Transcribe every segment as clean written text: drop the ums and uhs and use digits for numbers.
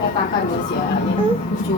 Katakan ya sih ya, lucu.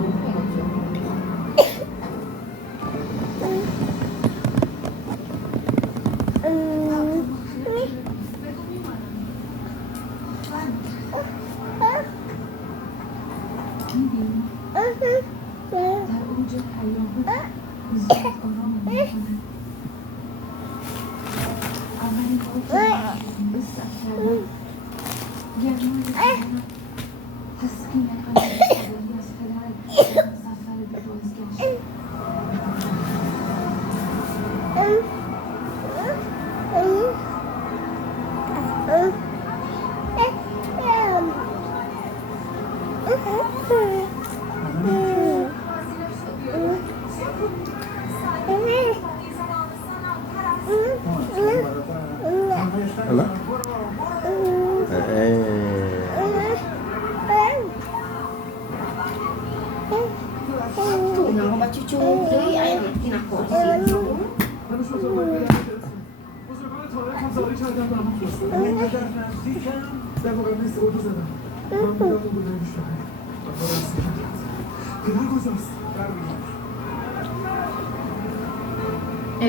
Halo? Tuh, nama cucu deui aya tina kursi.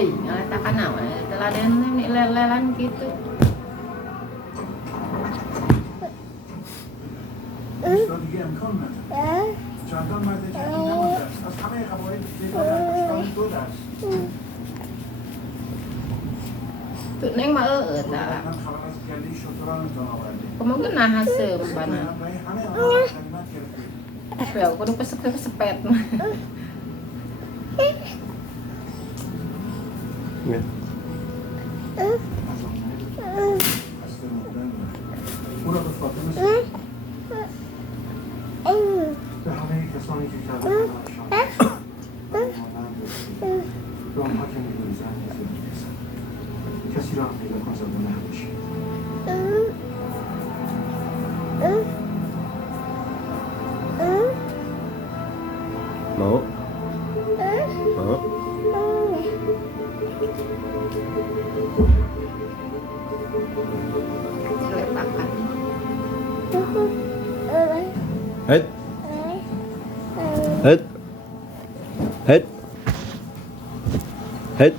Ngeletakkan naon teladan ini lelelan gitu. Tuh neng mah eueuh tah. Kemungkinan nah haseum bana. Ya kudu pesepet mah. Ya. Mau? Mau? Diletakan. Het. Het. Het. Het.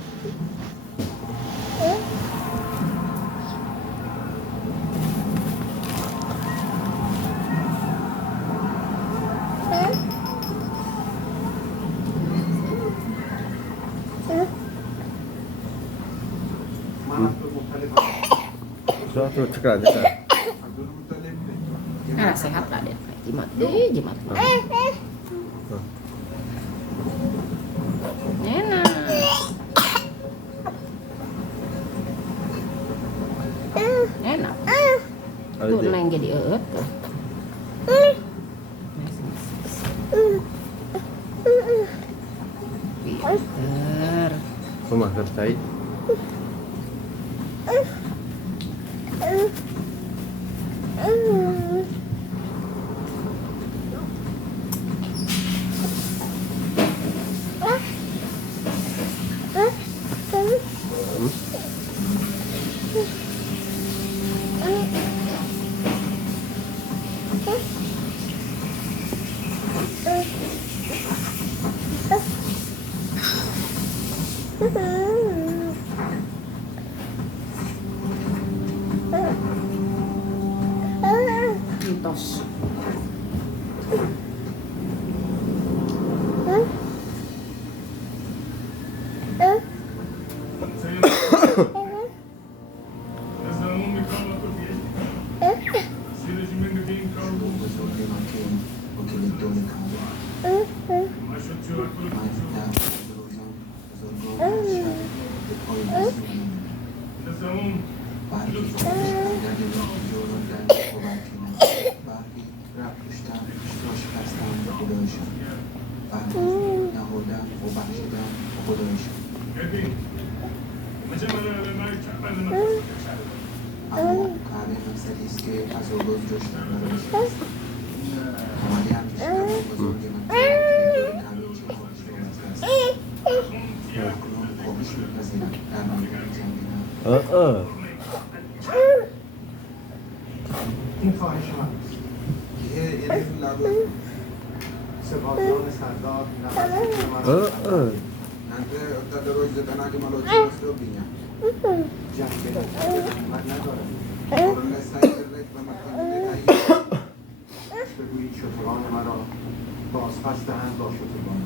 Suatu cekal aja. Nah, sehat lah dia. Jimat jimat. Enak. Enak. Tuh neng jadi eueuh tuh. Pinter. Rumah kertai. Mitos. این خواهش من یه فلاگوی سپاهیان سردار Nanti kita terus jalan aja malu terus tu punya. جنگ من ندارم Orang saya terus bermakan dengan بگویید شتران مرا بازپس دهند با شتران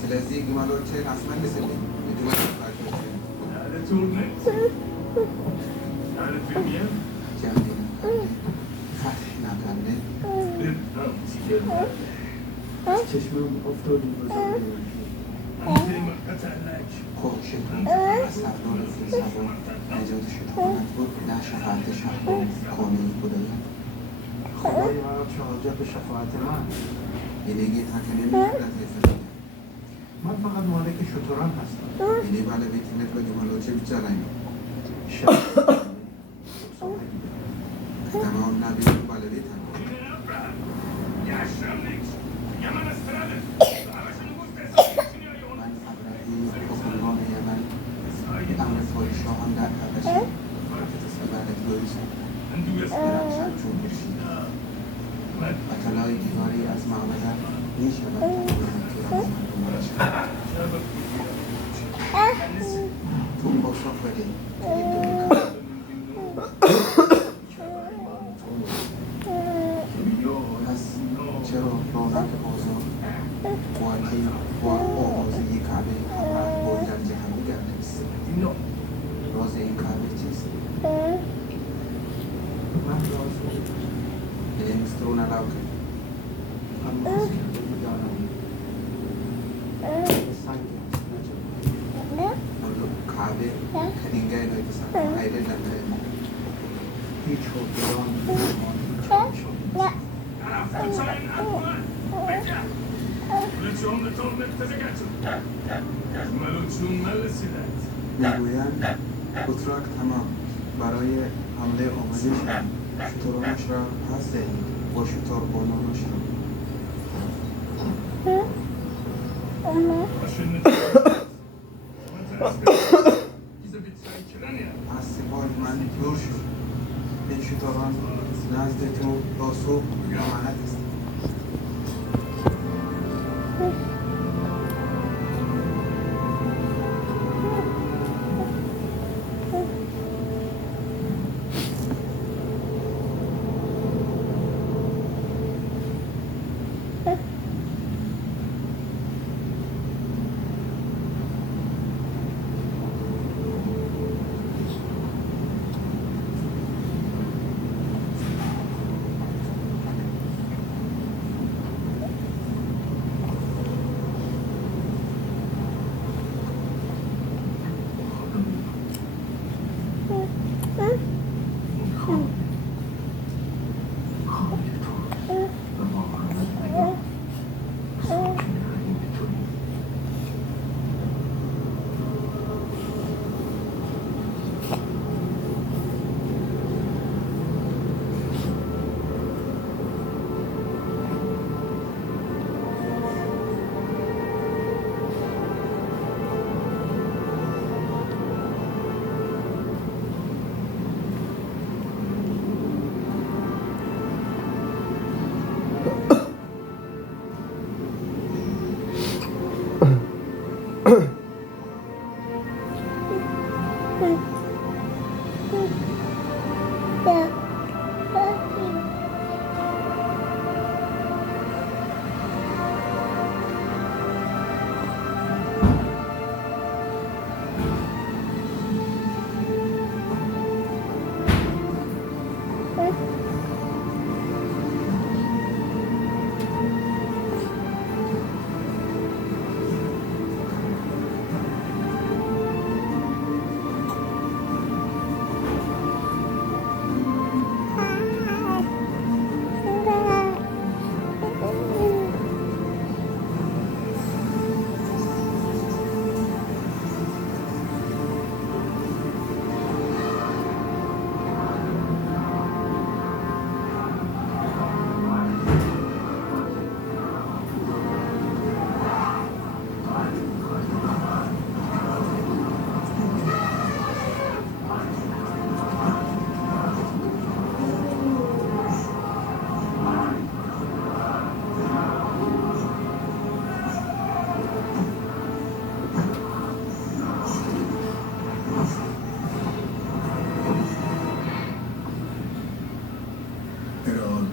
selesai malu cek asman di sini. Itu macam Jangan خطی نکنه چشمم افتادیم به خودشون از سردار فرسبان نجات شترانت بود نه شفاعت شهر کامل بودن خدای مرا چه حاجت به شفاعت من دیگه تکنه می‌کنه من فقط مالک شتران هستم ini bala bitinet bagi malu cek bicara ini. Kata mau nabi itu bala bitan. من ابراهیم حکمران یمن امر پادشاهان در حبشه برد روز درخشد چون خورشید و طلای دیواری از معبد میشود تمام تو باشاق بده پس چرا رونق بازار با آغازه کعبه باید در جهنم گردیست راز این کعبه چیست؟ من راز مسترون علاقه من راز کرده میدانم سنگ است نجات کعبه کدینگای نوی بسن ایده لنده هیچ حکمران هیچ پادشاهی میگویند اتراک تمام برای حمله آماده شد شترانش را پس دهید با شتربانانش را از سپاه من دور شد این شتران نزد تو با صبح امانت است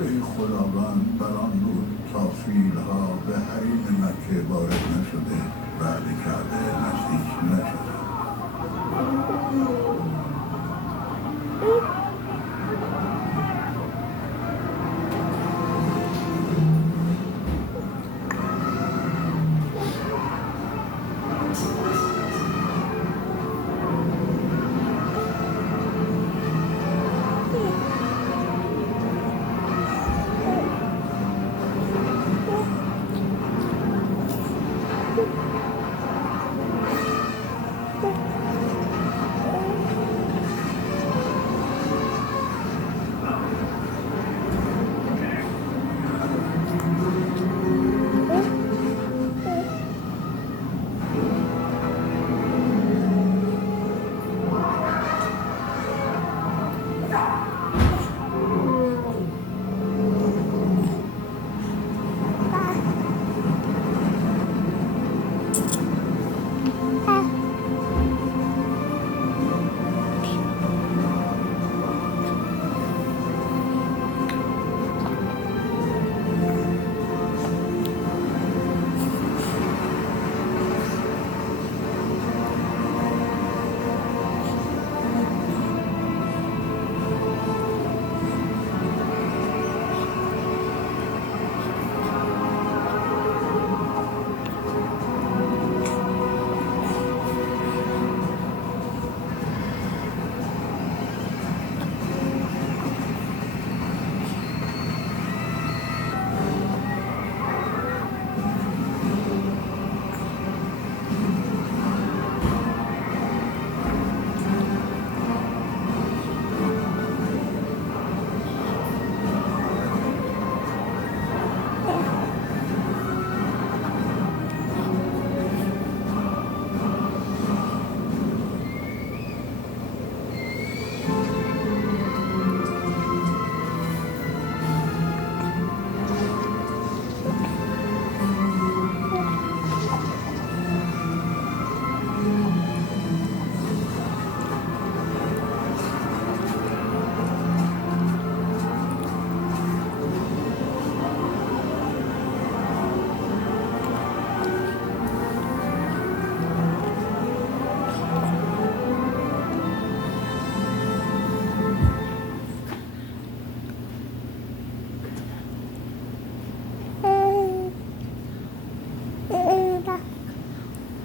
ای خداوند بر آن روز تا فیلها به حریم مکه وارد نشده و به کعبه نزدیک نشده.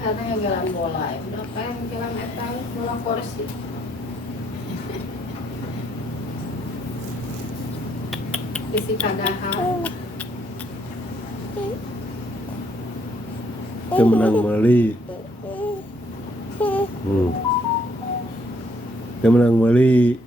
Katanya jalan bola ya, udah pengen jalan etang bola kursi. Isi kadahan. Dia menang Mali. Dia menang Mali.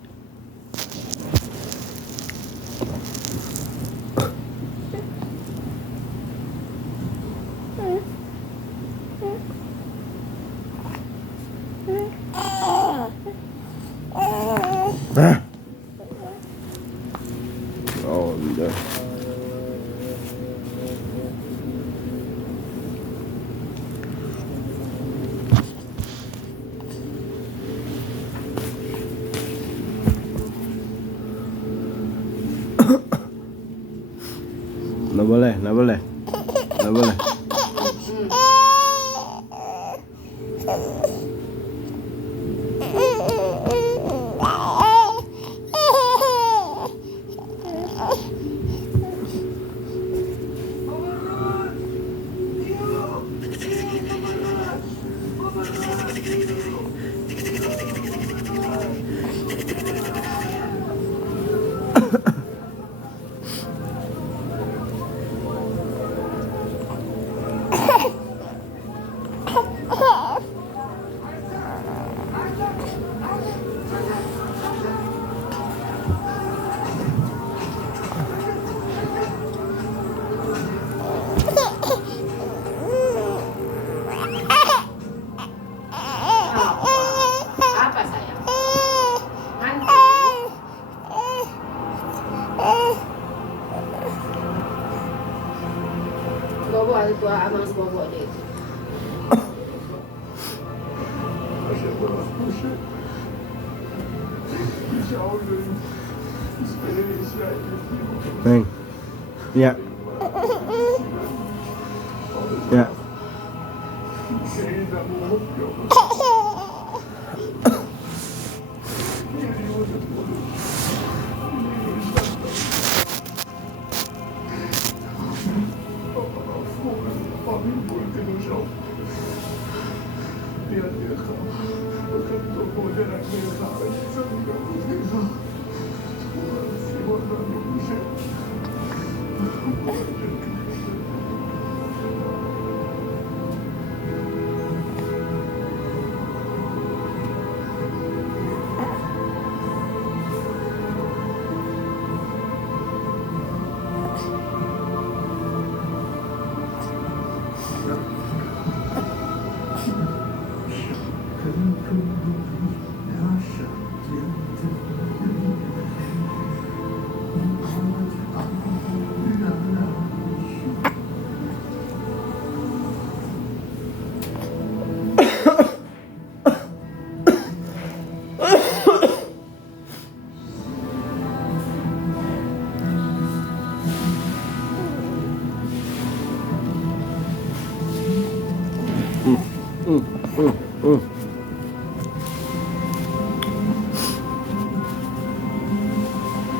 Oh, udah. Nggak boleh, nggak boleh, nggak boleh. Apa sayang? Ngantuk. Bobo ada tua abang bobo deh. Neng. Dạ. Dạ.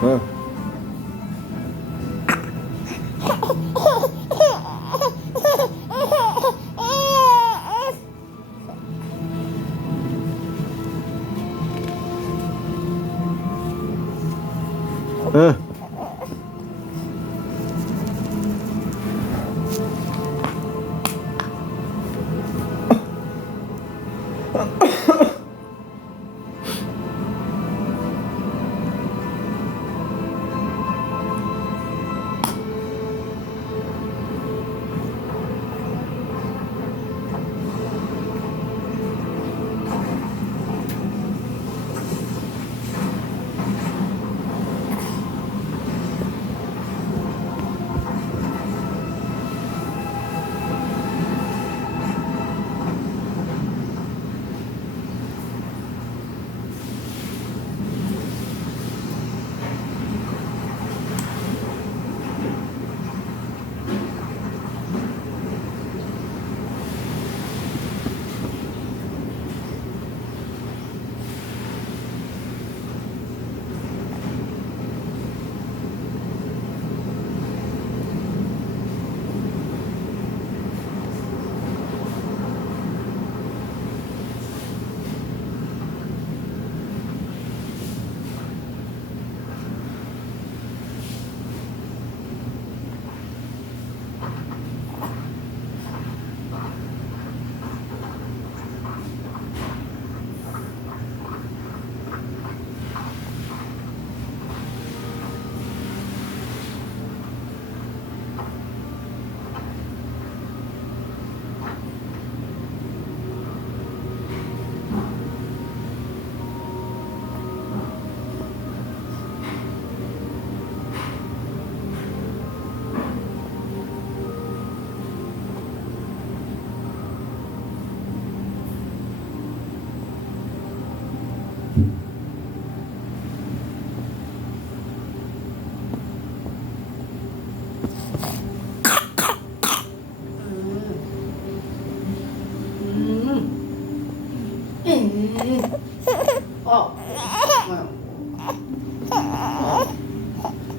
Hả? Hả?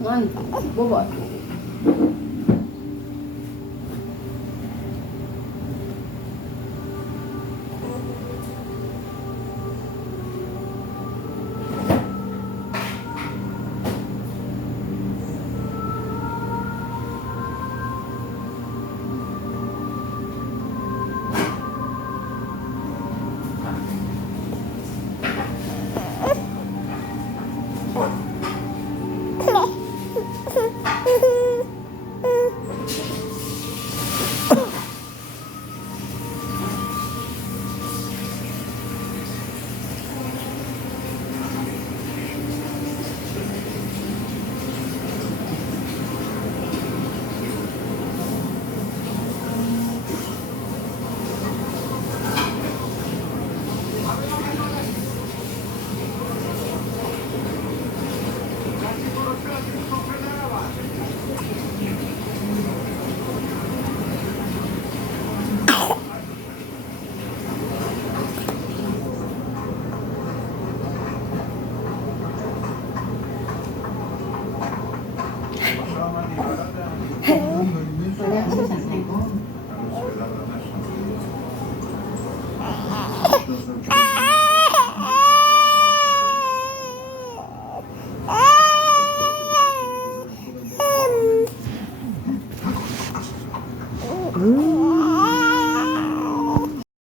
Ngon, bố gọi. 음.